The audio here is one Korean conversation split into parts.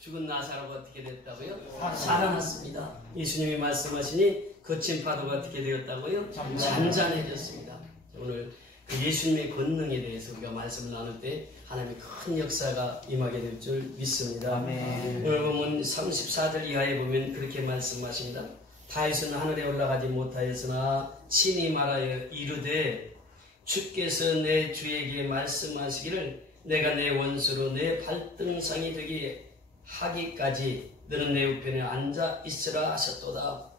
죽은 나사로가 어떻게 됐다고요? 살아났습니다. 예수님이 말씀하시니 거친 파도가 어떻게 되었다고요? 잔잔해졌습니다. 오늘 그 예수님의 권능에 대해서 우리가 말씀을 나눌 때 하나님의 큰 역사가 임하게 될 줄 믿습니다. 아멘. 오늘 보면 34절 이하에 보면 그렇게 말씀하십니다. 다윗은 하늘에 올라가지 못하였으나 친히 말하여 이르되 주께서 내 주에게 말씀하시기를 내가 내 원수로 내 발등상이 되게 하기까지 너는 내 우편에 앉아 있으라 하셨도다.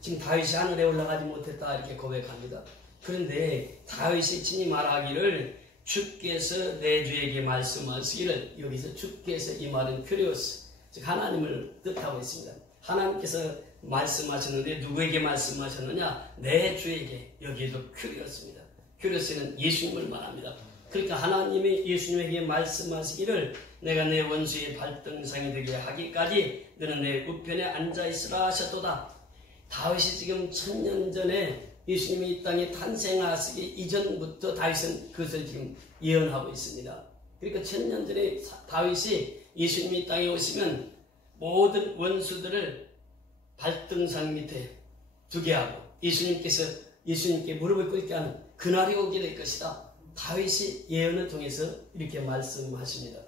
지금 다윗이 하늘에 올라가지 못했다 이렇게 고백합니다. 그런데 다윗이 친히 말하기를 주께서 내 주에게 말씀하시기를, 여기서 주께서 이 말은 큐리오스, 즉 하나님을 뜻하고 있습니다. 하나님께서 말씀하셨는데 누구에게 말씀하셨느냐? 내 주에게. 여기에도 큐리오스입니다. 큐리오스는 예수님을 말합니다. 그러니까 하나님이 예수님에게 말씀하시기를 내가 내 원수의 발등상이 되게 하기까지 너는 내 우편에 앉아있으라 하셨도다. 다윗이 지금 1000년 전에 예수님이 이 땅에 탄생하시기 이전부터 다윗은 그것을 지금 예언하고 있습니다. 그러니까 1000년 전에 다윗이 예수님이 이 땅에 오시면 모든 원수들을 발등상 밑에 두게 하고 예수님께 무릎을 꿇게 하는 그날이 오게 될 것이다. 다윗이 예언을 통해서 이렇게 말씀하십니다.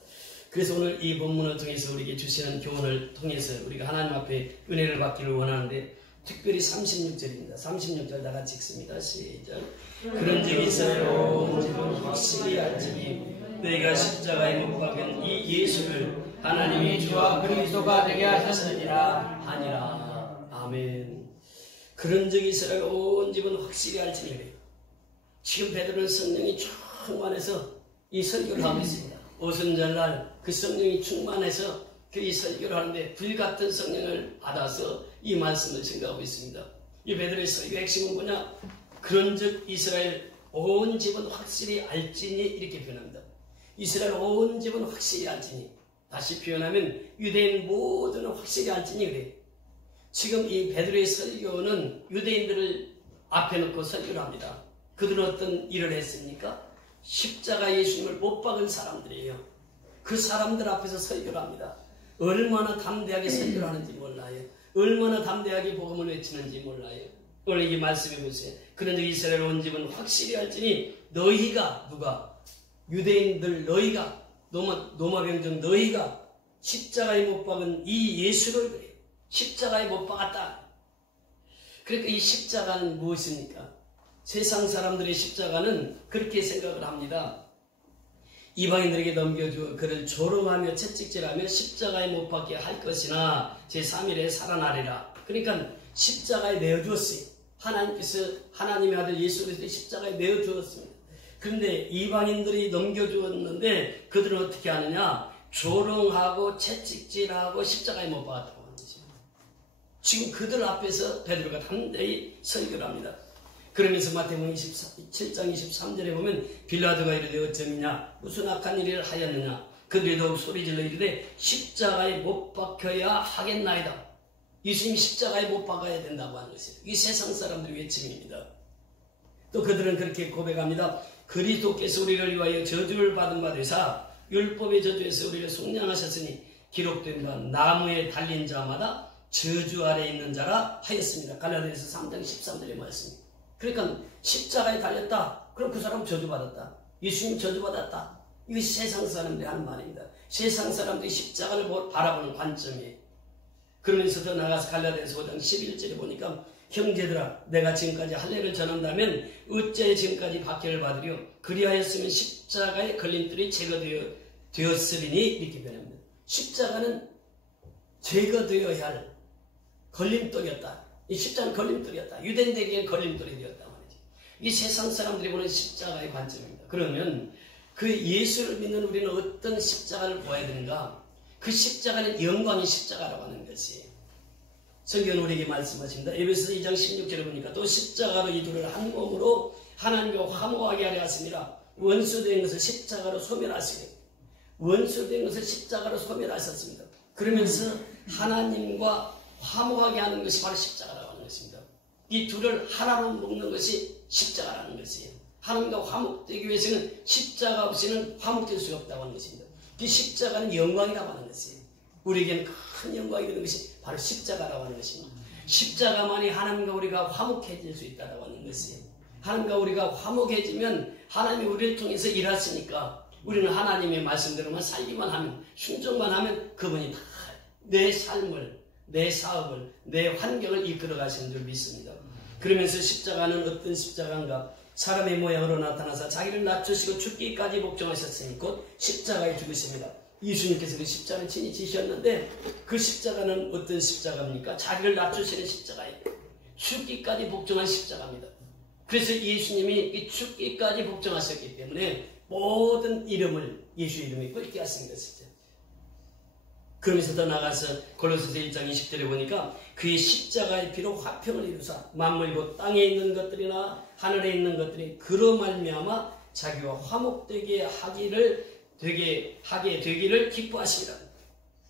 그래서 오늘 이 본문을 통해서 우리에게 주시는 교훈을 통해서 우리가 하나님 앞에 은혜를 받기를 원하는데 특별히 36절입니다. 36절 다 같이 읽습니다. 시작. 그런 적이 있어요. 확실히 알지니 너희가 십자가에 못 박은 이 예수를 하나님이 주와 그리스도가 되게 하셨느니라 하니라. 아멘. 그런 적이 있어요. 온 집은 확실히 알지니 그래요. 지금 베드로는 성령이 충만해서 이 설교를 하고 있습니다. 오순절날 그 성령이 충만해서 이 설교를 하는데 불같은 성령을 받아서 이 말씀을 증거하고 있습니다. 이 베드로의 설교의 핵심은 뭐냐? 그런즉 이스라엘 온 집은 확실히 알지니 이렇게 표현합니다. 이스라엘 온 집은 확실히 알지니. 다시 표현하면 유대인 모두는 확실히 알지니 그래요. 지금 이 베드로의 설교는 유대인들을 앞에 놓고 설교를 합니다. 그들은 어떤 일을 했습니까? 십자가 예수님을 못 박은 사람들이에요. 그 사람들 앞에서 설교를 합니다. 얼마나 담대하게 설교를 하는지 몰라요. 얼마나 담대하게 복음을 외치는지 몰라요. 오늘 이 말씀해 보세요. 그런데 이스라엘 온 집은 확실히 알지니 너희가 누가? 유대인들 너희가 노마병정 너희가 십자가에 못 박은 이 예수를 그래요. 십자가에 못 박았다. 그러니까 이 십자가는 무엇입니까? 세상 사람들의 십자가는 그렇게 생각을 합니다. 이방인들에게 넘겨주어 그를 조롱하며 채찍질하며 십자가에 못 박게 할 것이나 제3일에 살아나리라. 그러니까 십자가에 내어주었어요. 하나님께서 하나님의 아들 예수 그리스도의 십자가에 내어주었습니다. 그런데 이방인들이 넘겨주었는데 그들은 어떻게 하느냐? 조롱하고 채찍질하고 십자가에 못 박았다고 하는 거죠. 지금 그들 앞에서 베드로가 담대히 설교를 합니다. 그러면서 마태복음 7장 23절에 보면 빌라도가 이르되 어쩌느냐 무슨 악한 일을 하였느냐 그들이 더욱 소리질러 이르되 십자가에 못 박혀야 하겠나이다. 예수님이 십자가에 못 박아야 된다고 하는 것이에요. 이 세상 사람들의 외침입니다. 또 그들은 그렇게 고백합니다. 그리스도께서 우리를 위하여 저주를 받은 바 되사 율법의 저주에서 우리를 속량하셨으니 기록된 바 나무에 달린 자마다 저주 아래 있는 자라 하였습니다. 갈라디아서 3장 13절의 말씀입니다. 그러니까 십자가에 달렸다. 그럼 그 사람 저주받았다. 예수님 저주받았다. 이것이 세상 사람들이 하는 말입니다. 세상 사람들이 십자가를 바라보는 관점이에요. 그러면서 더 나가서 갈라디아서 5장 11절에 보니까 형제들아 내가 지금까지 할례를 전한다면 어째 지금까지 박해를 받으려 그리하였으면 십자가의 걸림돌이 제거되었으리니 이렇게 변합니다. 십자가는 제거되어야 할 걸림돌이었다. 이 십자가는 걸림돌이었다. 유대인들에게는 걸림돌이 되었다고 하죠. 이 세상 사람들이 보는 십자가의 관점입니다. 그러면 그 예수를 믿는 우리는 어떤 십자가를 보아야 되는가? 그 십자가는 영광의 십자가라고 하는 것이에요. 성경은 우리에게 말씀하십니다. 에베소서 2장 16절에 보니까 또 십자가로 이 둘을 한 몸으로 하나님과 화목하게 하려 하심이라. 원수된 것을 십자가로 소멸하시고 원수된 것을 십자가로 소멸하셨습니다. 그러면서 하나님과 화목하게 하는 것이 바로 십자가라고 하는 것입니다. 이 둘을 하나로 묶는 것이 십자가라는 것이에요. 하나님과 화목되기 위해서는 십자가 없이는 화목될 수가 없다고 하는 것입니다. 이 십자가는 영광이라고 하는 것이에요. 우리에게는 큰 영광이 되는 것이 바로 십자가라고 하는 것입니다. 십자가만이 하나님과 우리가 화목해질 수 있다고 하는 것이에요. 하나님과 우리가 화목해지면 하나님이 우리를 통해서 일하시니까 우리는 하나님의 말씀대로만 살기만 하면, 순종만 하면 그분이 다 내 삶을, 내 사업을, 내 환경을 이끌어 가시는 줄 믿습니다. 그러면서 십자가는 어떤 십자가인가? 사람의 모양으로 나타나서 자기를 낮추시고 죽기까지 복종하셨으니 곧 십자가에 죽으십니다. 예수님께서 그 십자가를 친히 지셨는데 그 십자가는 어떤 십자가입니까? 자기를 낮추시는 십자가예요. 죽기까지 복종한 십자가입니다. 그래서 예수님이 이 죽기까지 복종하셨기 때문에 모든 이름을 예수 이름에 끓게 하신 것이죠. 그러면서 더 나가서 골로새서 1장 20절에 보니까 그의 십자가의 피로 화평을 이루사 만물 곧 땅에 있는 것들이나 하늘에 있는 것들이 그로 말미암아 자기와 화목되게 하게 되기를 기뻐하시리라.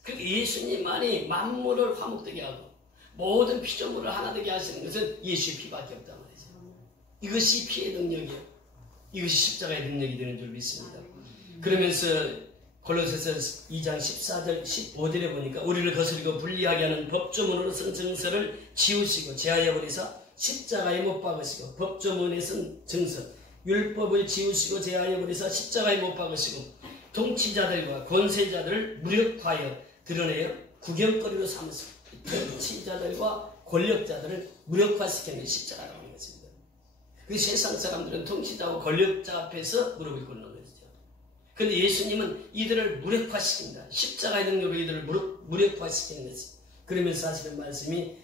그러니까 예수님만이 만물을 화목되게 하고 모든 피조물을 하나 되게 하시는 것은 예수의 피밖에 없단 말이죠. 이것이 피의 능력이에요. 이것이 십자가의 능력이 되는 줄 믿습니다. 그러면서 골로새서 2장 14절 15절에 보니까 우리를 거스리고 불리하게 하는 법조문으로 쓴 증서를 지우시고 제하여 버리사 십자가에 못 박으시고 법조문에 쓴 증서 율법을 지우시고 제하여 버리사 십자가에 못 박으시고 통치자들과 권세자들을 무력화하여 드러내어 구경거리로 삼으시고 통치자들과 권력자들을 무력화시키는 게 십자가라고 하는 것입니다. 그 세상 사람들은 통치자와 권력자 앞에서 무릎을 꿇는 거죠. 그런데 예수님은 이들을 무력화시킵니다. 십자가의 능력으로 이들을 무력화시키는 것이. 그러면서 하시는 말씀이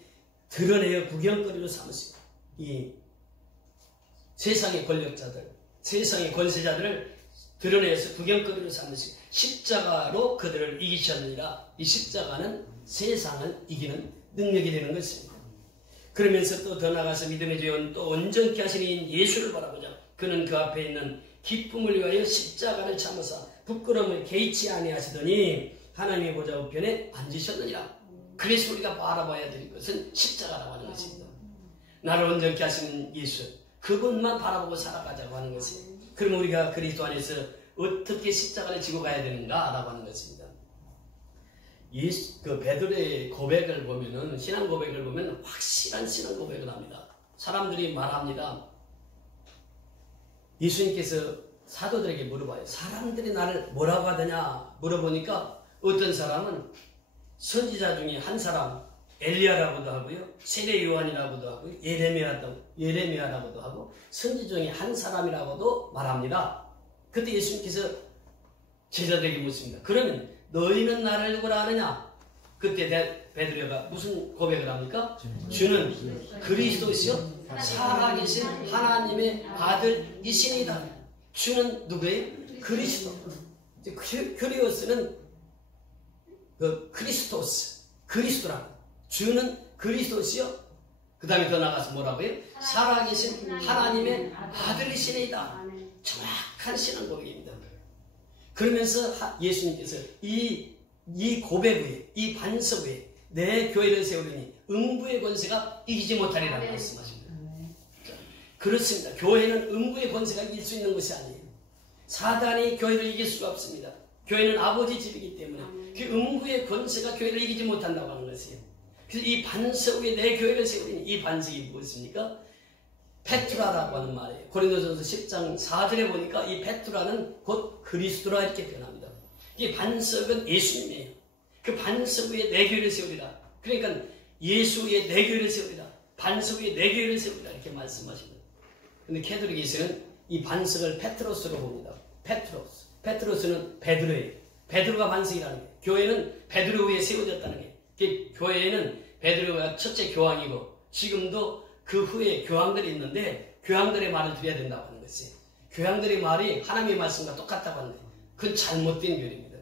드러내어 구경거리로 삼으시고 이 세상의 권력자들, 세상의 권세자들을 드러내서 구경거리로 삼으시고 십자가로 그들을 이기셨느니라. 이 십자가는 세상을 이기는 능력이 되는 것입니다. 그러면서 또 더 나가서 믿음의 죄원 또 온전케 하시는 예수를 바라보자. 그는 그 앞에 있는 기쁨을 위하여 십자가를 참으사 부끄러움을 개의치 아니하시더니 하나님의 보좌 우편에 앉으셨느니라. 그래서 우리가 바라봐야 될 것은 십자가라고 하는 것입니다. 나를 온전케 하시는 예수, 그분만 바라보고 살아가자고 하는 것이에요. 그럼 우리가 그리스도 안에서 어떻게 십자가를 지고 가야 되는가라고 하는 것입니다. 그 베드로의 고백을 보면은, 신앙 고백을 보면 확실한 신앙 고백을 합니다. 사람들이 말합니다. 예수님께서 사도들에게 물어봐요. 사람들이 나를 뭐라고 하더냐 물어보니까 어떤 사람은 선지자 중에 한 사람 엘리야라고도 하고요, 세례 요한이라고도 하고 예레미야라고도 하고 선지 중에 한 사람이라고도 말합니다. 그때 예수님께서 제자들에게 묻습니다. 그러면 너희는 나를 누구라 하느냐? 그때 베드로가 무슨 고백을 합니까? 주는 그리스도시요 살아계신 하나님의 아들이시니다. 주는 누구예요? 그리스도. kyrios는 그 크리스토스, 그리스도라. 주는 그리스도시요. 그 다음에 더 나가서 뭐라고요? 살아계신 하나님의 아들이시니다. 정확한 신앙 고백입니다. 그러면서 예수님께서 이 고백 위에, 이 반석 위에 내 교회를 세우려니 음부의 권세가 이기지 못하리라고 말씀하십니다. 그렇습니다. 교회는 음부의 권세가 이길 수 있는 것이 아니에요. 사단이 교회를 이길 수가 없습니다. 교회는 아버지 집이기 때문에 그 음부의 권세가 교회를 이기지 못한다고 하는 것이에요. 그래서 이 반석 위에 내 교회를 세우려니 이 반석이 무엇입니까? 페트라라고 하는 말이에요. 고린도전서 10장 4절에 보니까 이 페트라는 곧 그리스도라 이렇게 표현합니다. 이 반석은 예수님이에요. 그 반석 위에 내 교회를 세우리라. 그러니까 예수 위에 내 교회를 세우리라. 반석 위에 내 교회를 세우리라 이렇게 말씀하십니다. 그런데 캐톨릭에서는 이 반석을 페트로스로 봅니다. 페트로스는 베드로예요. 베드로가 반석이라는 거예요. 교회는 베드로 위에 세워졌다는 거예요. 교회에는 베드로가 첫째 교황이고 지금도 그 후에 교황들이 있는데 교황들의 말을 드려야 된다고 하는 것이에요. 교황들의 말이 하나님의 말씀과 똑같다고 하는 거예요. 그건 잘못된 교리입니다.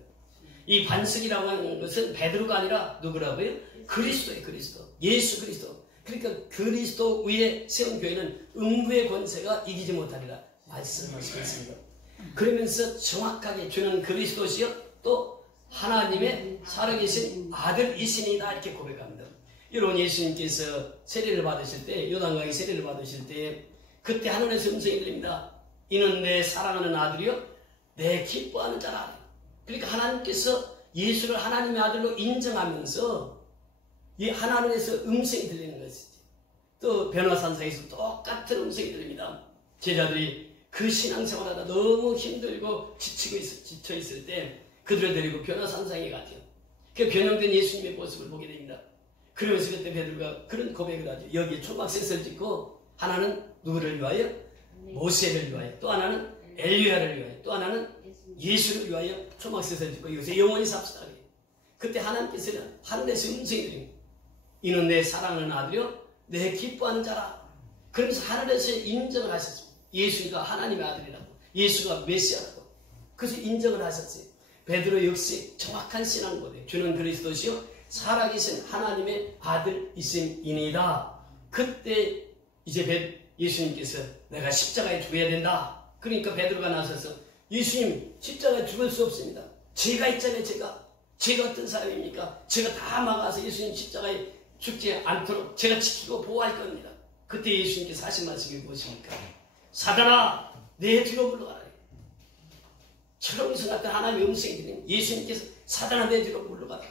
이 반석이라고 하는 것은 베드로가 아니라 누구라고요? 그리스도예요. 그리스도. 예수 그리스도. 그러니까 그리스도 위에 세운 교회는 음부의 권세가 이기지 못하리라 말씀하셨습니다. 그러면서 정확하게 주는 그리스도시요 또 하나님의 살아계신 아들이시니다 이렇게 고백합니다. 여러분 예수님께서 세례를 받으실 때, 요단강에 세례를 받으실 때 그때 하늘에서 음성이 들립니다. 이는 내 사랑하는 아들이요 내 기뻐하는 자라. 그러니까 하나님께서 예수를 하나님의 아들로 인정하면서 이 하나님에서 음성이 들리는 것이지. 또 변화산상에서 똑같은 음성이 들립니다. 제자들이 그 신앙생활하다 너무 힘들고 지쳐 있을 때 그들을 데리고 변화산상에 가죠. 그 변형된 예수님의 모습을 보게 됩니다. 그러면서 그때 베드로가 그런 고백을 하죠. 여기에 초막셋을 짓고 하나는 누구를 위하여? 모세를 위하여, 또 하나는 엘리야를 위하여, 또 하나는 예수를 위하여 초막셋을 짓고 이것에 영원히 삽시다. 그때 하나님께서는 하늘에서 음성이 들립니다. 이는 내 사랑하는 아들이요 내 기뻐하는 자라. 그러면서 하늘에서 인정을 하셨습니다. 예수가 하나님의 아들이라고, 예수가 메시아라고. 그래서 인정을 하셨어요. 베드로 역시 정확한 신앙 고백. 주는 그리스도시요 살아계신 하나님의 아들이심이니이다. 그때 이제 예수님께서 내가 십자가에 죽어야 된다. 그러니까 베드로가 나서서 예수님 십자가에 죽을 수 없습니다. 제가 있잖아요. 제가 어떤 사람입니까? 제가 다 막아서 예수님 십자가에 죽지 않도록 제가 지키고 보호할 겁니다. 그때 예수님께서 하신 말씀이 무엇입니까? 사단아 내 뒤로 물러가라. 철옹에서 나타난 하나님의 음성이 들리는 예수님께서 사단아 내 뒤로 물러가라.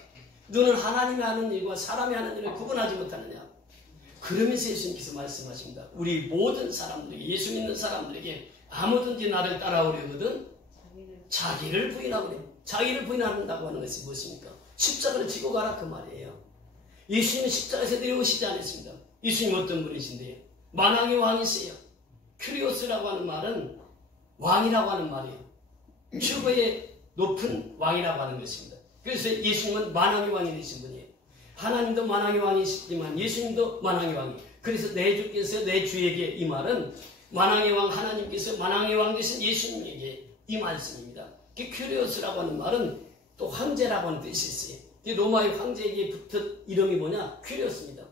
너는 하나님이 하는 일과 사람이 하는 일을 구분하지 못하느냐. 그러면서 예수님께서 말씀하십니다. 우리 모든 사람들에게, 예수 믿는 사람들에게 아무든지 나를 따라오려거든 자기를 부인하고, 자기를 부인한다고 하는 것이 무엇입니까? 십자가를 지고 가라 그 말이에요. 예수님은 십자가에서 내려오시지 않았습니다. 예수님 어떤 분이신데요? 만왕의 왕이세요. 큐리오스라고 하는 말은 왕이라고 하는 말이에요. 최고의 높은 왕이라고 하는 것입니다. 그래서 예수님은 만왕의 왕이 되신 분이에요. 하나님도 만왕의 왕이시지만 예수님도 만왕의 왕이에요. 그래서 내 주께서 내 주에게 이 말은 만왕의 왕 하나님께서 만왕의 왕 되신 예수님에게 이 말씀입니다. 큐리오스라고 하는 말은 또 황제라고 하는 뜻이 있어요. 로마의 황제에게 붙은 이름이 뭐냐? 큐리오스입니다.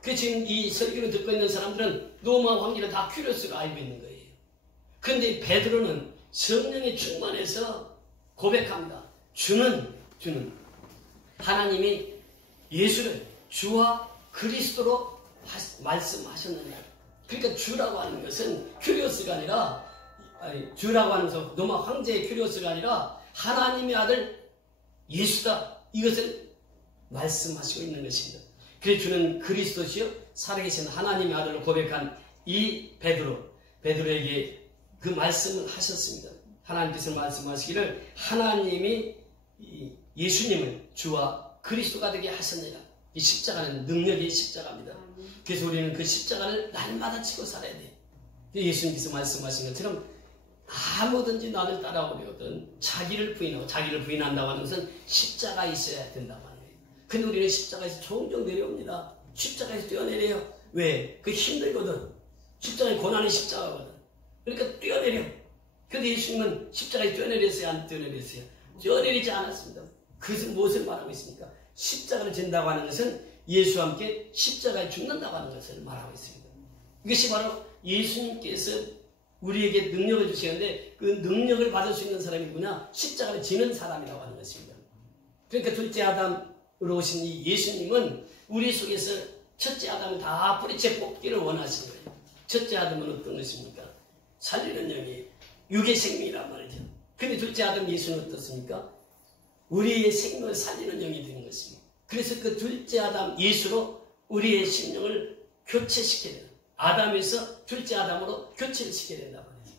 그래서 지금 이 설교를 듣고 있는 사람들은 로마 황제를 다 큐리오스로 알고 있는 거예요. 그런데 베드로는 성령에 충만해서 고백합니다. 주는 하나님이 예수를 주와 그리스도로 말씀하셨느냐. 그러니까 주라고 하는 것은 큐리오스가 아니라, 주라고 하는 것은 로마 황제의 큐리오스가 아니라 하나님의 아들 예수다. 이것을 말씀하시고 있는 것입니다. 그래서 주는 그리스도시요 살아계신 하나님의 아들로 고백한 이 베드로에게 그 말씀을 하셨습니다. 하나님께서 말씀하시기를 하나님이 예수님을 주와 그리스도가 되게 하셨느니라. 이 십자가는 능력의 십자가입니다. 그래서 우리는 그 십자가를 날마다 지고 살아야 돼요. 예수님께서 말씀하신 것처럼 아무든지 나를 따라오려거든 자기를 부인하고, 자기를 부인한다고 하는 것은 십자가 있어야 된다고 하는 거예요. 근데 우리는 십자가에서 종종 내려옵니다. 십자가에서 뛰어내려요. 왜? 그 힘들거든. 십자가의 고난이 십자가거든. 그러니까 뛰어내려. 근데 예수님은 십자가에 뛰어내렸어요? 안 뛰어내렸어요? 뛰어내리지 않았습니다. 그것은 무엇을 말하고 있습니까? 십자가를 진다고 하는 것은 예수와 함께 십자가에 죽는다고 하는 것을 말하고 있습니다. 이것이 바로 예수님께서 우리에게 능력을 주시는데 그 능력을 받을 수 있는 사람이 누구냐? 십자가를 지는 사람이라고 하는 것입니다. 그러니까 둘째 아담으로 오신 이 예수님은 우리 속에서 첫째 아담을 다 뿌리째 뽑기를 원하시는 거예요. 첫째 아담은 어떤 것입니까? 살리는 영이 육의 생명이란 말이죠. 근데 둘째 아담 예수는 어떻습니까? 우리의 생명을 살리는 영이 되는 것입니다. 그래서 그 둘째 아담 예수로 우리의 심령을 교체시켜야 돼요. 아담에서 둘째 아담으로 교체를 시켜야 된다고 말이죠.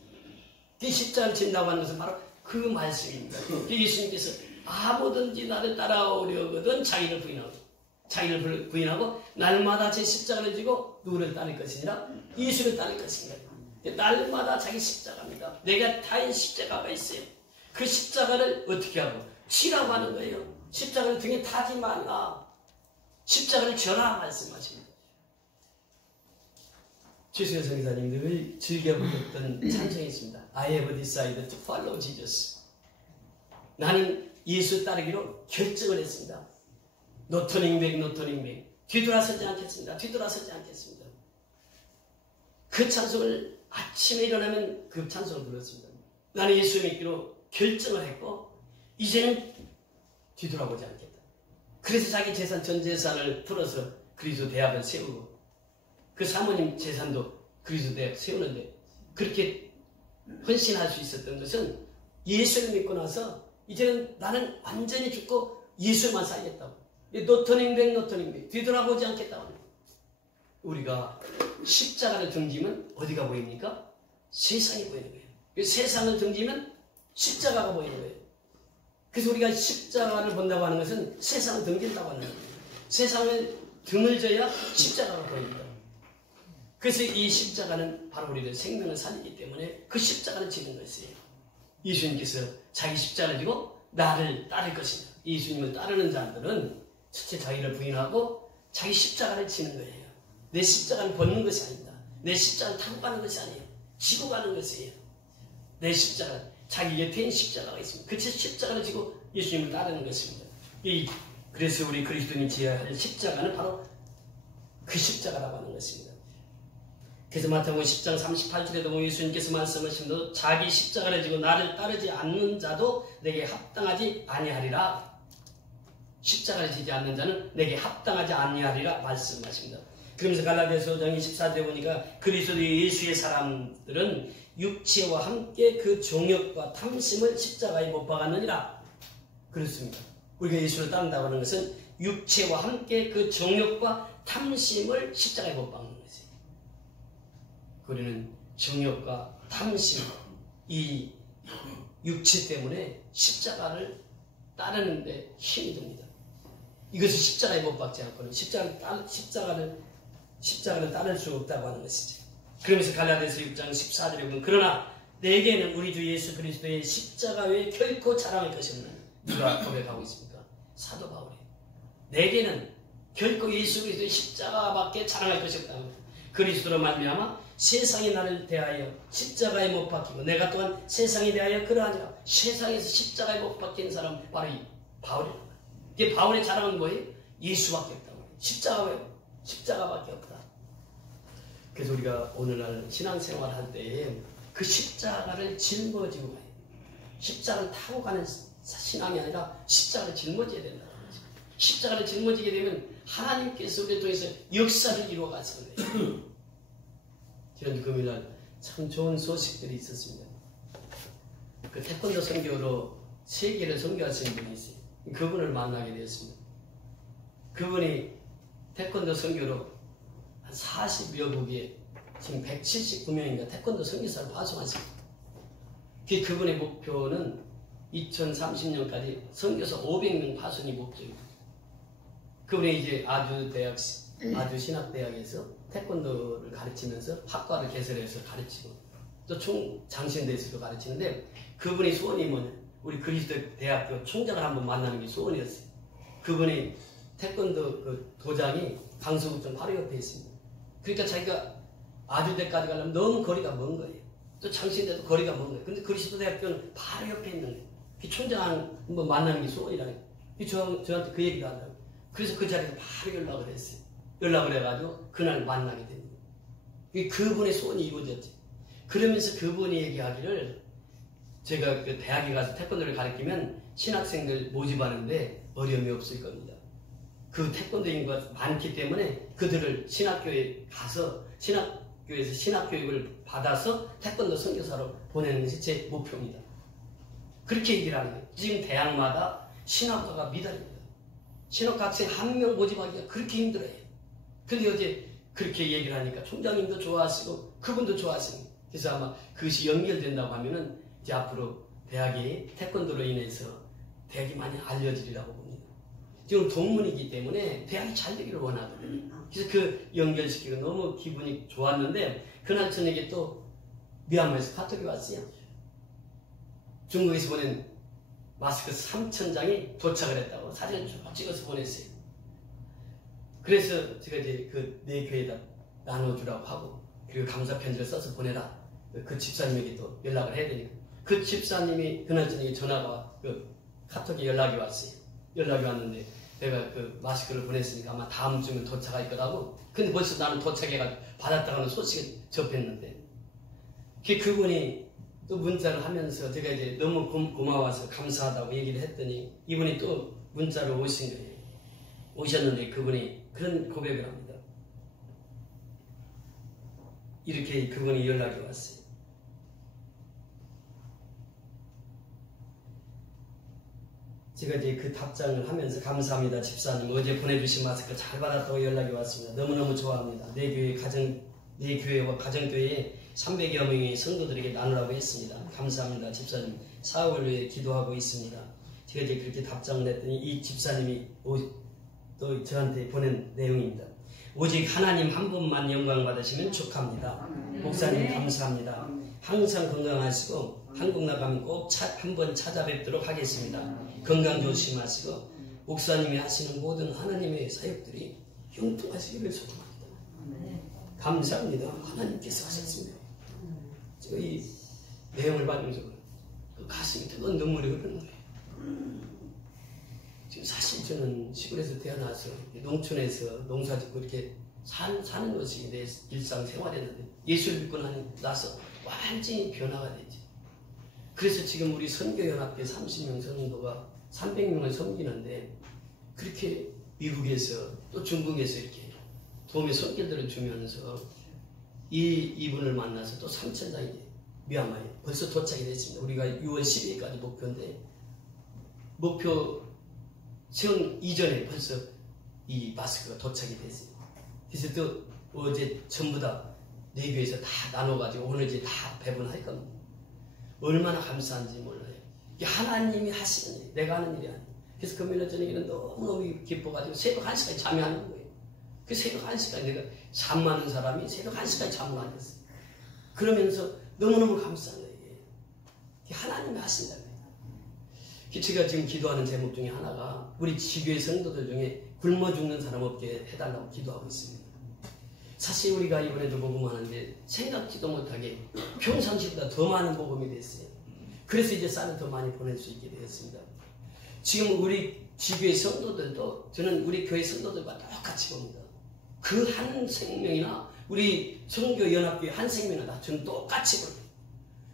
이 십자가를 진다고 하는 것은 바로 그 말씀입니다. 예수님께서 아무든지 나를 따라오려거든 자기를 부인하고 날마다 제 십자가를 지고 누구를 따를 것이니라? 예수를 따를 것입니다. 날마다 자기 십자가입니다. 내가 타인 십자가가 있어요. 그 십자가를 어떻게 하고? 지라고 하는 거예요. 십자가를 등에 타지 말라. 십자가를 져라 말씀하십니다. 최수현 성기사님들 즐겨 부르던 찬송이 있습니다. I have decided to follow Jesus. 나는 예수 따르기로 결정을 했습니다. No turning back, no turning back. 뒤돌아서지 않겠습니다. 뒤돌아서지 않겠습니다. 그 찬송을 아침에 일어나면 그 찬송을 불렀습니다. 나는 예수 믿기로 결정을 했고 이제는 뒤돌아보지 않겠다. 그래서 자기 재산, 전 재산을 풀어서 그리스도 대학을 세우고 그 사모님 재산도 그리스도 대학 세우는데 그렇게 헌신할 수 있었던 것은 예수를 믿고 나서 이제는 나는 완전히 죽고 예수만 살겠다고. 노터닝백 뒤돌아보지 않겠다고. 우리가 십자가를 등지면 어디가 보입니까? 세상이 보이는 거예요. 세상을 등지면 십자가가 보이는 거예요. 그래서 우리가 십자가를 본다고 하는 것은 세상을 등진다고 하는 거예요. 세상을 등을 져야 십자가가 보입니다. 그래서 이 십자가는 바로 우리의 생명을 살리기 때문에 그 십자가를 지는 것이에요. 예수님께서 자기 십자가를 지고 나를 따를 것입니다. 예수님을 따르는 자들은 첫째 자기를 부인하고 자기 십자가를 지는 거예요. 내 십자가를 벗는 것이 아닙니다. 내 십자가를 타고 가는 것이 아니에요. 지고 가는 것이에요. 내 십자가, 자기 옆에는 십자가가 있습니다. 그 십자가를 지고 예수님을 따르는 것입니다. 그래서 우리 그리스도인이 지어야 할 십자가는 바로 그 십자가라고 하는 것입니다. 그래서 마태복음 10장 38절에도 보면 예수님께서 말씀하신 자기 십자가를 지고 나를 따르지 않는 자도 내게 합당하지 아니하리라. 십자가를 지지 않는 자는 내게 합당하지 아니하리라 말씀하십니다. 그러면서 갈라디아서 5장 24절에 보니까 그리스도 예수의 사람들은 육체와 함께 그 정욕과 탐심을 십자가에 못 박았느니라. 그렇습니다. 우리가 예수를 따른다고 하는 것은 육체와 함께 그 정욕과 탐심을 십자가에 못 박는 것이에요. 우리는 정욕과 탐심, 이 육체 때문에 십자가를 따르는데 힘이 듭니다. 이것을 십자가에 못 박지 않고는 십자가를 따를 수 없다고 하는 것이죠. 그러면서 갈라디아서 6장 14절에 보면 그러나 내게는 우리 주 예수 그리스도의 십자가 외에 결코 자랑할 것이 없는, 누가 고백하고 있습니까? 사도 바울이. 내게는 결코 예수 그리스도의 십자가밖에 자랑할 것이 없다는 거예요. 그리스도로 말미암아 세상이 나를 대하여 십자가에 못 박히고 내가 또한 세상에 대하여 그러하니라. 세상에서 십자가에 못 박힌 사람 바로 이 바울이라는 거예요. 이게 바울의 자랑은 뭐예요? 예수밖에 없다고. 십자가밖에 없다. 그래서 우리가 오늘날 신앙생활 할 때에 그 십자가를 짊어지고 가요. 십자가를 타고 가는 신앙이 아니라 십자가를 짊어져야 된다는 거죠. 십자가를 짊어지게 되면 하나님께서 우리를 통해서 역사를 이루어 가시는 거예요. 지난 금요일날 참 좋은 소식들이 있었습니다. 그 태권도 선교로 세계를 선교하시는 분이 있어요. 그분을 만나게 되었습니다. 그분이 태권도 선교로 한 40여 국에 지금 179명인가 태권도 선교사를 파송하십니다. 그분의 목표는 2030년까지 선교사 500명 파송이 목적입니다. 그분이 이제 아주 신학대학에서 태권도를 가르치면서 학과를 개설해서 가르치고 또 장신대에서도 가르치는데 그분의 소원이 뭐냐? 우리 그리스도 대학교 총장을 한번 만나는 게 소원이었어요. 그분이 태권도 그 도장이 강서구청 바로 옆에 있습니다. 그러니까 자기가 아주대까지 가려면 너무 거리가 먼 거예요. 또 장신대도 거리가 먼 거예요. 근데 그리스도 대학교는 바로 옆에 있는 거예요. 그 총장 한번 만나는 게 소원이라는 거예요. 저한테 그 얘기를 하더라고요. 그래서 그 자리에 바로 연락을 했어요. 연락을 해가지고 그날 만나게 됩니다. 그분의 소원이 이루어졌지. 그러면서 그분이 얘기하기를 제가 그 대학에 가서 태권도를 가르치면 신학생들 모집하는데 어려움이 없을 겁니다. 그 태권도 인구가 많기 때문에 그들을 신학교에 가서 신학교에서 신학교육을 받아서 태권도 선교사로 보내는 것이 제 목표입니다. 그렇게 얘기를 하는 거예요. 지금 대학마다 신학과가 미달입니다. 신학학생 한 명 모집하기가 그렇게 힘들어요. 근데 어제 그렇게 얘기를 하니까 총장님도 좋아하시고 그분도 좋아하시는 거예요. 그래서 아마 그것이 연결된다고 하면은 이제 앞으로 대학이 태권도로 인해서 대학이 많이 알려지리라고 봅니다. 지금 동문이기 때문에 대학이 잘 되기를 원하거든요. 그래서 그 연결시키고 너무 기분이 좋았는데 그날 저녁에 또 미얀마에서 카톡이 왔어요. 중국에서 보낸 마스크 3,000장이 도착을 했다고 사진을 쭉 찍어서 보냈어요. 그래서 제가 이제 그 내 교회에다 나눠주라고 하고 그리고 감사 편지를 써서 보내라. 그 집사님에게 또 연락을 해야 되니까 그 집사님이 그날 저녁에 전화가 그 카톡에 연락이 왔어요. 연락이 왔는데 내가 그 마스크를 보냈으니까 아마 다음 주면 도착할 거라고. 근데 벌써 나는 도착해가지고 받았다고 하는 소식을 접했는데 그분이 또 문자를 하면서 제가 이제 너무 고마워서 감사하다고 얘기를 했더니 이분이 또 문자로 오신 거예요. 오셨는데 그분이 그런 고백을 합니다. 이렇게 그분이 연락이 왔어요. 제가 이제 그 답장을 하면서 감사합니다 집사님 어제 보내주신 마스크 잘 받았다고 연락이 왔습니다. 너무너무 좋아합니다. 내 교회와 가정교회에 300여 명의 성도들에게 나누라고 했습니다. 감사합니다 집사님. 사흘 후에 기도하고 있습니다. 제가 이제 그렇게 답장을 했더니 이 집사님이 또 저한테 보낸 내용입니다. 오직 하나님 한 분만 영광 받으시면 축하합니다. 목사님 감사합니다. 항상 건강하시고 한국 나가면 꼭 한번 찾아뵙도록 하겠습니다. 건강 조심하시고 목사님이 하시는 모든 하나님의 사역들이 형통하시기를 소원합니다. 감사합니다. 하나님께서 하셨습니다. 제가 이 내용을 받으면서 그 가슴이 뜨거운 눈물이 흐르는 거예요. 지금 사실 저는 시골에서 태어나서 농촌에서 농사짓고 이렇게 사는 것이 내 일상생활이었는데 예수를 믿고 나서 완전히 변화가 되지. 그래서 지금 우리 선교연합회 30명 성도가 300명을 섬기는데 그렇게 미국에서 또 중국에서 이렇게 도움의 손길들을 주면서 이분을 만나서 또 3천장이 미얀마에 벌써 도착이 됐습니다. 우리가 6월 12일까지 목표인데 목표 세운 이전에 벌써 이 마스크가 도착이 됐어요. 그래서 또 어제 전부 다 내 교회에서 다 나눠가지고 오늘 이제 다 배분할 겁니다. 얼마나 감사한지 몰라요. 이게 하나님이 하시는 일, 내가 하는 일이 아니에요. 그래서 금요일 저녁에는 너무너무 기뻐가지고 새벽 1시까지 잠이 안 오는 거예요. 그 새벽 1시까지 내가 잠 많은 사람이 새벽 1시까지 잠을 안 잤어요. 그러면서 너무너무 감사한 거예요. 이게 하나님이 하신다는 거예요. 제가 지금 기도하는 제목 중에 하나가 우리 지교회 성도들 중에 굶어 죽는 사람 없게 해달라고 기도하고 있습니다. 사실 우리가 이번에도 복음하는데 생각지도 못하게 평상시보다 더 많은 복음이 됐어요. 그래서 이제 쌀을 더 많이 보낼 수 있게 되었습니다. 지금 우리 지교회 성도들도 저는 우리 교회 성도들과 똑같이 봅니다. 그 한 생명이나 우리 성교연합교회 한 생명이나 저는 똑같이 봅니다.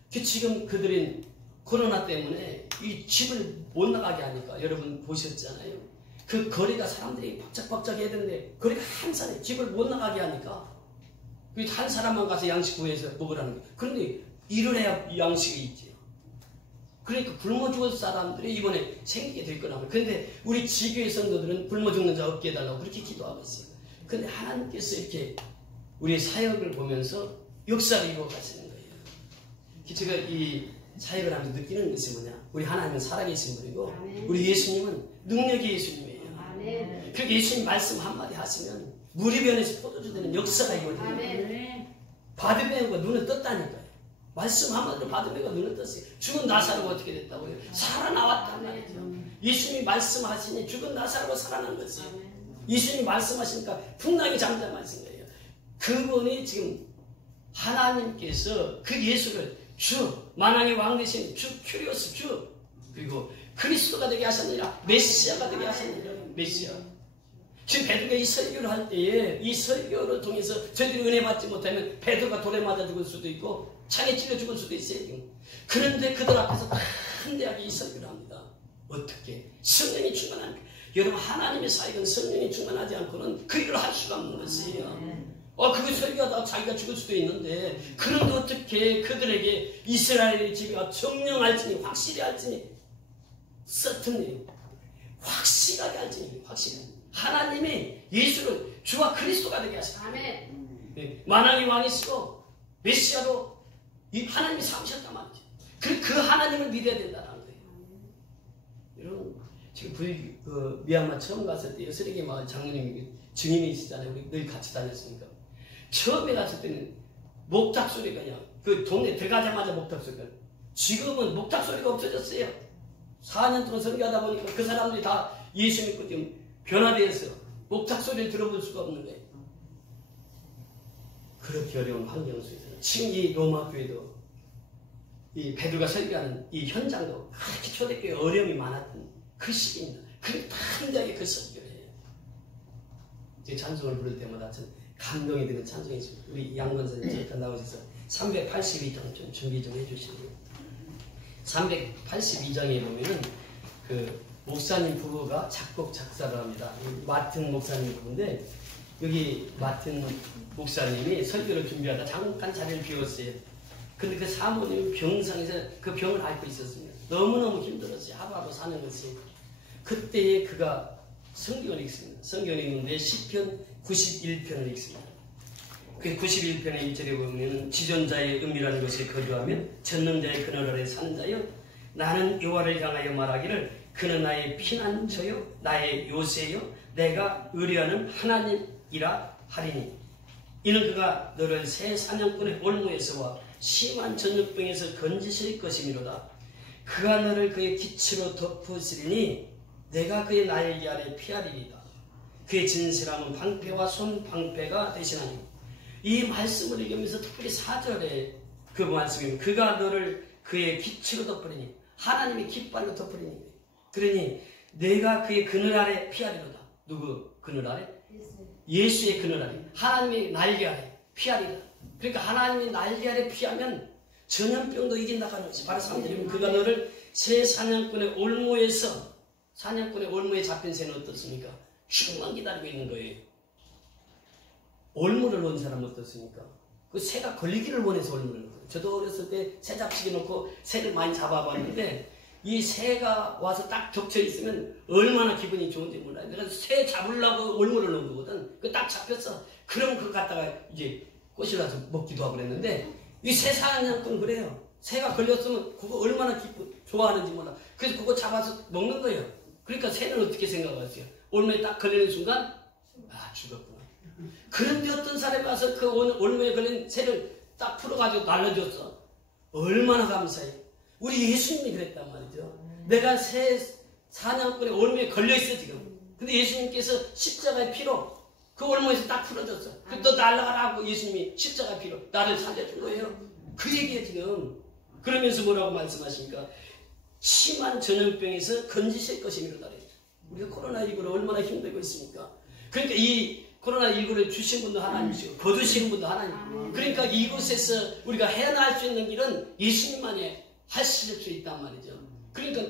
지금 그들은 코로나 때문에 이 집을 못 나가게 하니까 여러분 보셨잖아요. 그 거리가 사람들이 박짝박짝 해야 되는데 거리가 한산해. 집을 못 나가게 하니까 한 사람만 가서 양식 구해서 먹으라는 거예요. 그런데 일을 해야 양식이 있죠. 그러니까 굶어 죽을 사람들이 이번에 생기게 될 거라고요. 그런데 우리 지교회 성도들은 굶어 죽는 자 없게 해달라고 그렇게 기도하고 있어요. 그런데 하나님께서 이렇게 우리의 사역을 보면서 역사를 이루어 가시는 거예요. 제가 이 사역을 하면서 느끼는 것이 뭐냐? 우리 하나님은 살아계신 분이고 우리 예수님은 능력의 예수님이에요. 그리고 예수님 말씀 한마디 하시면 물이 변해서 포도주 되는 역사가 이루어집니다. 바드메가 눈을 떴다니까요. 말씀 한마디로 바드메가 눈을 떴어요. 죽은 나사로가 어떻게 됐다고요? 살아나왔단 말이죠. 예수님이 말씀하시니 죽은 나사로가 살아난 것이에요. 예수님이 말씀하시니까 풍랑이 잠잠하신 거예요. 그분이 지금 하나님께서 그 예수를 주, 만왕의 왕 되신 주, 큐리오스 주, 그리고 그리스도가 되게 하셨느니라, 메시아가 되게 하셨느니라, 메시아. 지금 베드로가 이 설교를 할 때에 이 설교를 통해서 저희들이 은혜 받지 못하면 베드로가 돌에 맞아 죽을 수도 있고 창에 찔려 죽을 수도 있어요. 그런데 그들 앞에서 담대하게 이 설교를 합니다. 어떻게? 성령이 충만하니까. 여러분 하나님의 사역은 성령이 충만하지 않고는 그 일을 할 수가 없는 것이에요. 그거 설교하다가 자기가 죽을 수도 있는데 그런데 어떻게 그들에게 이스라엘의 집이가 정령할지니 확실히 할지니 certainly 확실하게 할지니 확실히 하나님이 예수를 주와 그리스도가 되게 하셨다. 아멘. 만왕의 왕이시고 메시아로 하나님이 삼으셨단 말이죠. 그 하나님을 믿어야 된다는 거예요. 여러분 지금 미얀마 처음 갔을 때 쓰레기 마을 장로님이 증인이시잖아요. 우리 늘 같이 다녔으니까. 처음에 갔을 때는 목탁 소리가 그냥 그 동네 들어가자마자 목탁 소리가. 지금은 목탁 소리가 없어졌어요. 4년 동안 선교하다 보니까 그 사람들이 다 예수 믿고 지금 변화되어서 목탁 소리를 들어볼 수가 없는 거예요. 그렇게 어려운 환경 속에서 지금 이 로마 교회도 이 베드로가 설교하는 이 현장도 그렇게 초대교회 어려움이 많았던 그 시기입니다. 그렇게 담대하게 그 설교를 해요. 제 찬송을 부를 때마다 전 감동이 되는 찬송이 있습니다. 우리 양권사님 잠깐 나오셔서 382장 좀 준비 좀 해주시고요. 382장에 보면은 그 목사님 부부가 작곡 작사를 합니다. 마틴 목사님 부부인데 여기 마틴 목사님이 설교를 준비하다 잠깐 자리를 비웠어요. 근데 그 사모님이 병상에서 그 병을 앓고 있었습니다. 너무너무 힘들었어요. 하루하루 사는 것이. 그때에 그가 성경을 읽습니다. 성경을 읽는데 시편 91편을 읽습니다. 그 91편의 1절에 보면 지존자의 은밀한 곳에 거주하며 전능자의 그늘 아래 사는 자여 나는 여호와를 향하여 말하기를 그는 나의 피난처요 나의 요새요 내가 의뢰하는 하나님이라 하리니 이는 그가 너를 새 사냥꾼의 올무에서와 심한 전염병에서 건지실 것이미로다. 그가 너를 그의 기치로 덮으시리니 내가 그의 날개 아래 피하리이다. 그의 진실함은 방패와 손방패가 되시나니. 이 말씀을 읽으면서 특별히 4절에 그 말씀입니다. 그가 너를 그의 기치로 덮으리니 하나님의 깃발로 덮으리니 그러니 내가 그의 그늘 아래 피하리로다. 누구 그늘 아래? 예수의 그늘 아래 하나님의 날개 아래 피하리다. 그러니까 하나님의 날개 아래 피하면 전염병도 이긴다 하는 것이 바로 3절이면 그가 너를 새 사냥꾼의 올무에서 사냥꾼의 올무에 잡힌 새는 어떻습니까? 죽음만 기다리고 있는 거예요. 올무를 놓은 사람은 어떻습니까? 그 새가 걸리기를 원해서 올무를 놓은 거예요. 저도 어렸을 때 새 잡치기 놓고 새를 많이 잡아봤는데 이 새가 와서 딱 겹쳐 있으면 얼마나 기분이 좋은지 몰라요. 그래서 새 잡으려고 올무를 놓은 거거든. 그 딱 잡혔어. 그러면 그거 갖다가 이제 꼬실러서 먹기도 하고 그랬는데 이 새 사냥꾼 그래요. 새가 걸렸으면 그거 얼마나 좋아하는지 몰라. 그래서 그거 잡아서 먹는 거예요. 그러니까 새는 어떻게 생각하세요? 올무에 딱 걸리는 순간 아 죽었구나. 그런데 어떤 사람이 와서 그 올무에 걸린 새를 딱 풀어가지고 날려줬어. 얼마나 감사해요. 우리 예수님이 그랬단 말이죠. 내가 새 사냥꾼의 올무에 걸려있어 지금. 근데 예수님께서 십자가의 피로 그 올무에서 딱 풀어줬어. 너 날아가라고 예수님이 십자가의 피로 나를 살려준 거예요. 그 얘기예요 지금. 그러면서 뭐라고 말씀하십니까? 심한 전염병에서 건지실 것이미로다. 우리가 코로나19로 얼마나 힘들고 있습니까? 그러니까 이 코로나19를 주신 분도 하나님이시고 거두시는 분도 하나님. 그러니까 이곳에서 우리가 헤어나갈 수 있는 길은 예수님만이 하실 수 있단 말이죠. 그러니까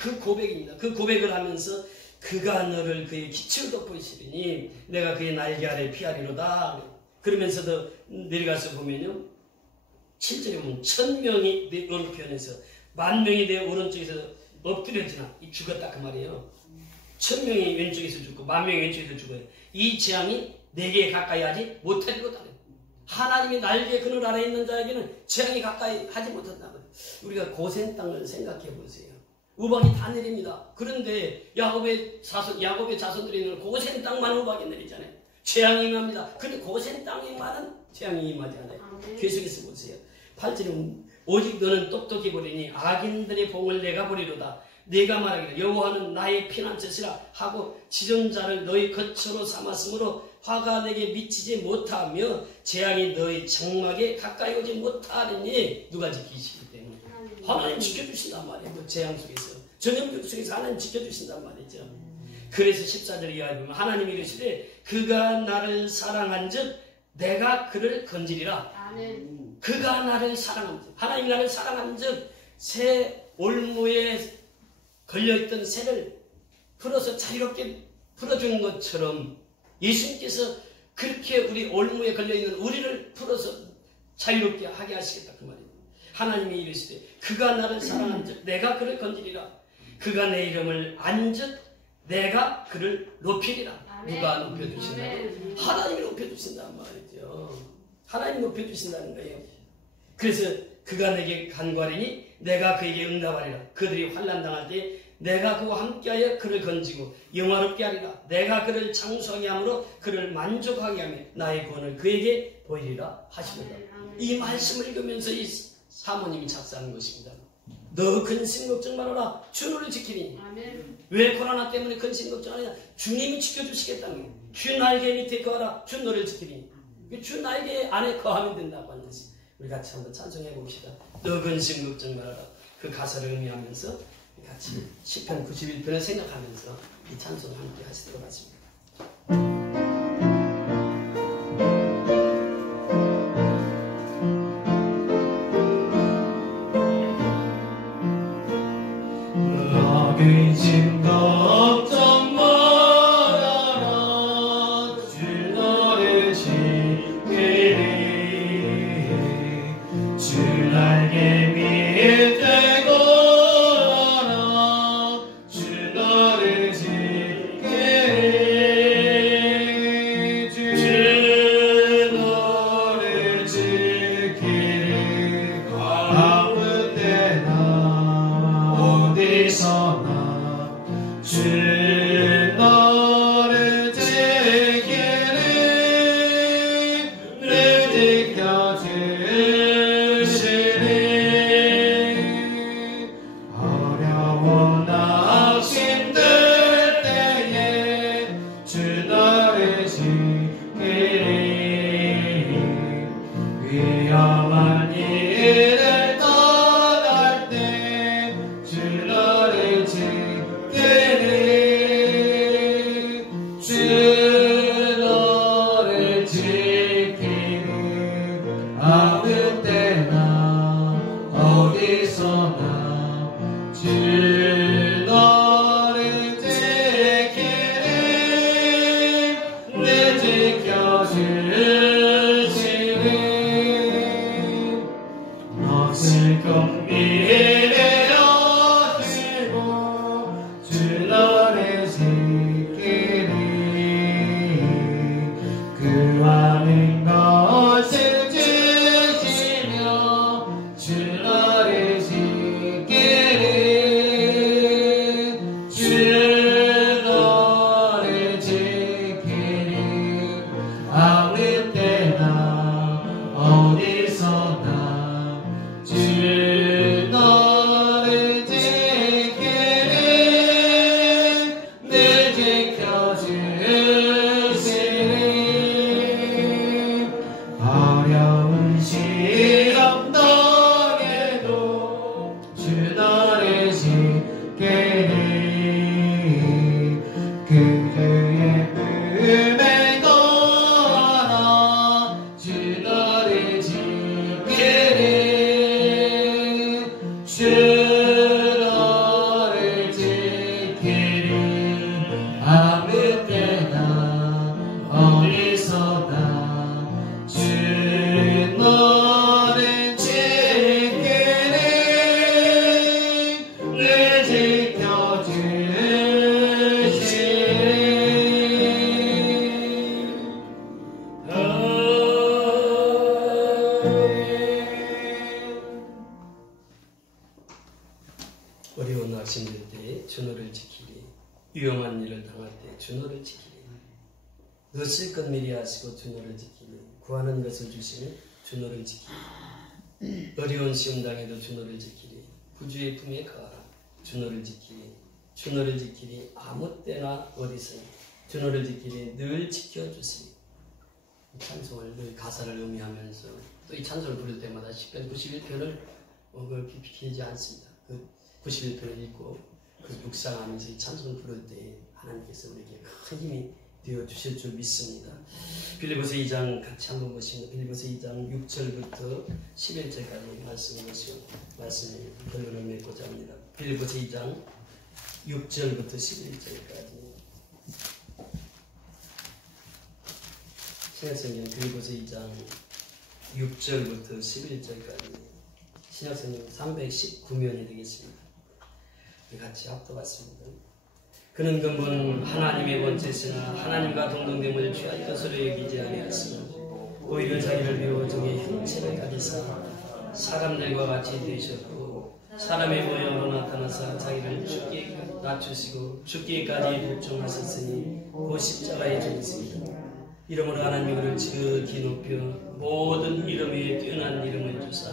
그 고백입니다. 그 고백을 하면서 그가 너를 그의 기치로 덮으시리니 내가 그의 날개 아래 피하리로다. 그러면서도 내려가서 보면요. 7절에 보면 1000명이 내 오른편에서 10,000명이 내 오른쪽에서 엎드려지나 죽었다 그 말이에요. 1000명이 왼쪽에서 죽고 10,000명이 왼쪽에서 죽어요. 이 재앙이 내게 가까이 하지 못하리로다. 하나님이 날개 그늘 아래 있는 자에게는 재앙이 가까이 하지 못한다. 우리가 고센 땅을 생각해 보세요. 우박이 다 내립니다. 그런데 야곱의 자손들이 있는 고센 땅만 우박이 내리잖아요. 재앙이 임합니다. 그런데 고센 땅에만은 재앙이 임하지 않아요. 계속해서 보세요. 8절에 오직 너는 똑똑히 보리니 악인들의 봉을 내가 보리로다. 네가 말하기를 여호와는 나의 피난처시라 하고 지존자를 너희 거처로 삼았으므로 화가 내게 미치지 못하며 재앙이 너희 장막에 가까이 오지 못하리니 누가 지키시기 때문에 하나님 지켜주신단 말이에요. 그 재앙 속에서 전염병 속에서 하나님 지켜주신단 말이죠. 그래서 14절 이하에 보면 하나님이 이르시되 그가 나를 사랑한즉 내가 그를 건지리라. 아멘. 그가 나를 사랑한즉 하나님이 나를 사랑한즉 새 올무에 걸려있던 새를 풀어서 자유롭게 풀어주는 것처럼 예수님께서 그렇게 우리 올무에 걸려있는 우리를 풀어서 자유롭게 하게 하시겠다 그 말입니다. 하나님이 이르시되 그가 나를 사랑한즉 내가 그를 건지리라. 그가 내 이름을 안즉 내가 그를 높이리라. 아멘. 누가 높여주신다고? 하나님이 높여주신단 말이죠. 하나님이 높여주신다는 거예요. 그래서 그가 내게 간구하리니 내가 그에게 응답하리라. 그들이 환난당할 때 내가 그와 함께하여 그를 건지고 영화롭게 하리라. 내가 그를 장수하게 함으로 그를 만족하게 하며 나의 구원을 그에게 보이리라 하시도다. 이 말씀을 읽으면서 이 사모님이 작사한 것입니다. 너 근심 걱정 말아라. 주 너를 지키니. 아멘. 왜 코로나 때문에 근심 걱정하느냐? 주님이 지켜주시겠다는 거예요. 주 날개 밑에 거하라. 주 너를 지키니. 주 날개 안에 거하면 된다고 하는 것이. 우리 같이 한번 찬송해 봅시다. 너 근심 걱정 말아라. 그 가사를 의미하면서 같이 시편 91편을 생각하면서 이 찬송을 함께 하시도록 하겠습니다. 근심 걱정 말아라. 주 너를 지키리. 주 날개 밑에 거하라. 주 너를 주 너를 지키는 아무 때나 어디서나 주 너를 지키는 늘 지켜주시는 넋을 건비에 얻으고 주 너를 지키니 그 많은 것을 주시며 주 너를 지키니 주 너를 지키니 아무 때나 어디서나 주 너를 지키는 늘 지켜주시는 어려운 시험 덕에도 주 너를 지키니 그의 품에 떠나 주 너를 지키니 주 너를 지키니 아무 때나 어디서나 주 너를 지키니 늘 어려운 낙심될 때 주너를 지키리. 위험한 일을 당할 때 주너를 지키리. 것을 건미리 하시고 주너를 지키리. 구하는 것을 주시는 주너를 지키리. 어려운 시험 당해도 주너를 지키리. 구주의 품에 거하라. 주너를 지키리. 주너를 지키리. 아무 때나 어디서나 주너를 지키리. 늘 지켜주시리. 이 찬송을 늘 가사를 의미하면서 또 이 찬송을 부를 때마다 시편 91편을 깊이 길지 않습니다. 그 91편을 읽고 그 묵상하면서 이 찬송을 부를 때 하나님께서 우리에게 큰 힘이 되어 주실 줄 믿습니다. 빌립보서 2장 같이 한번 보시면 빌립보서 2장 6절부터 11절까지 말씀을 보시고 말씀의 결론을 맺고자 합니다. 빌립보서 2장 6절부터 11절까지 신약성경 빌립보서 2장 6절부터 11절까지 신약성경 319면이 되겠습니다. 같이 합독하겠습니다. 그는 근본 하나님의 본체시나 하나님과 동등됨을 취할 것으로 여기지 아니하시며 오히려 자기를 비워 종의 형체를 가지사 사람들과 같이 되셨고 사람의 모양으로 나타나서 자기를 죽게 낮추시고 죽기까지 복종하셨으니 그 십자가에 죽으십니다. 이러므로 하나님이 그를 지극히 높여 모든 이름 위에 뛰어난 이름을 주사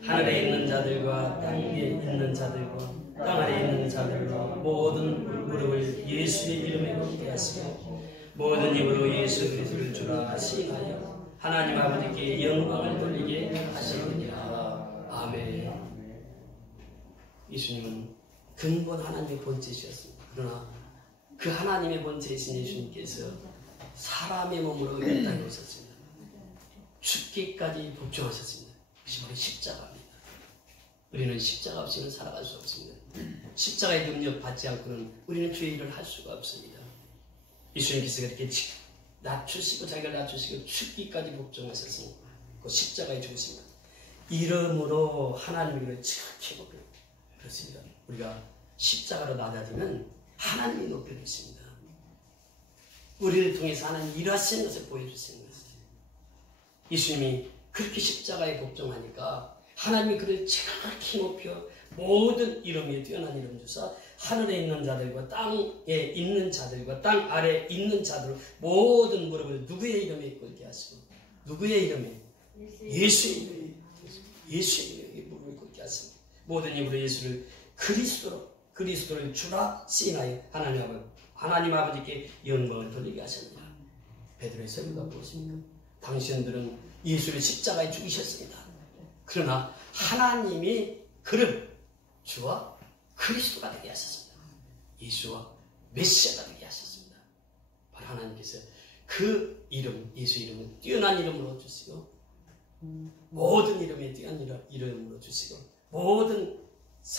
하늘에 있는 자들과 땅 위에 있는 자들과 땅 아래에 있는 자들과 모든 무릎을 예수의 이름에 꿇게 하시고 모든 입으로 예수 그리스도를 주라 시인하여 하나님 아버지께 영광을 돌리게 하시느니라. 아멘. 예수님은 근본 하나님의 본체이셨습니다. 그러나 그 하나님의 본체이신 예수님께서 사람의 몸으로 이 땅에 오셨습니다. 죽기까지 복종하셨습니다. 그것이 바로 십자가입니다. 우리는 십자가 없이는 살아갈 수 없습니다. 십자가의 능력 받지 않고는 우리는 주의 일을 할 수가 없습니다. 예수님께서 그렇게 낮추시고 자기를 낮추시고 죽기까지 복종하셨으니 그 십자가에 죽으십니다. 이름으로 하나님을 지극히 높여 그렇습니다. 우리가 십자가로 낮아지면 하나님이 높여주십니다. 우리를 통해서 하나님 일하시는 것을 보여주시는 것이죠. 예수님이 그렇게 십자가에 복종하니까 하나님이 그를 지극히 높여 모든 이름 위에 뛰어난 이름 주사 하늘에 있는 자들과 땅에 있는 자들과 땅 아래에 있는 자들 모든 무릎을 누구의 이름에 꿇게 하시고 누구의 이름에? 예수의 이름에 예수의 이름에 무릎을 꿇게 하십니다. 모든 입으로 예수를 그리스도를 주라 시인하여 하나님 아버지께 영광을 돌리게 하십니다. 베드로의 설교가 무엇입니까? 당신들은 예수를 십자가에 죽이셨습니다. 그러나 하나님이 그를 주와 그리스도가 되게 하셨습니다. 예수와 메시아가 되게 하셨습니다. 바로 하나님께서 그 이름, 예수 이름을 뛰어난 이름으로 주시고 모든 이름에 뛰어난 이름으로 주시고 모든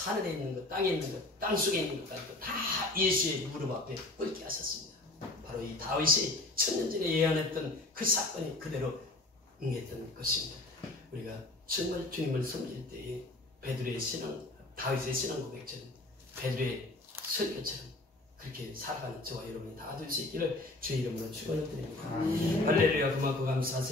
하늘에 있는 것, 땅에 있는 것, 땅속에 있는 것까지도 다 예수의 무릎 앞에 꿇게 하셨습니다. 바로 이 다윗이 천년 전에 예언했던 그 사건이 그대로 응했던 것입니다. 우리가 정말 주님을 섬길 때에 베드로의 신앙, 다윗의 신앙 고백처럼 베드로의 설교처럼 그렇게 살아가는 저와 여러분이 다 될 수 있기를 주의 이름으로 축원을 드립니다. 할렐루야. 그만큼 감사하세요.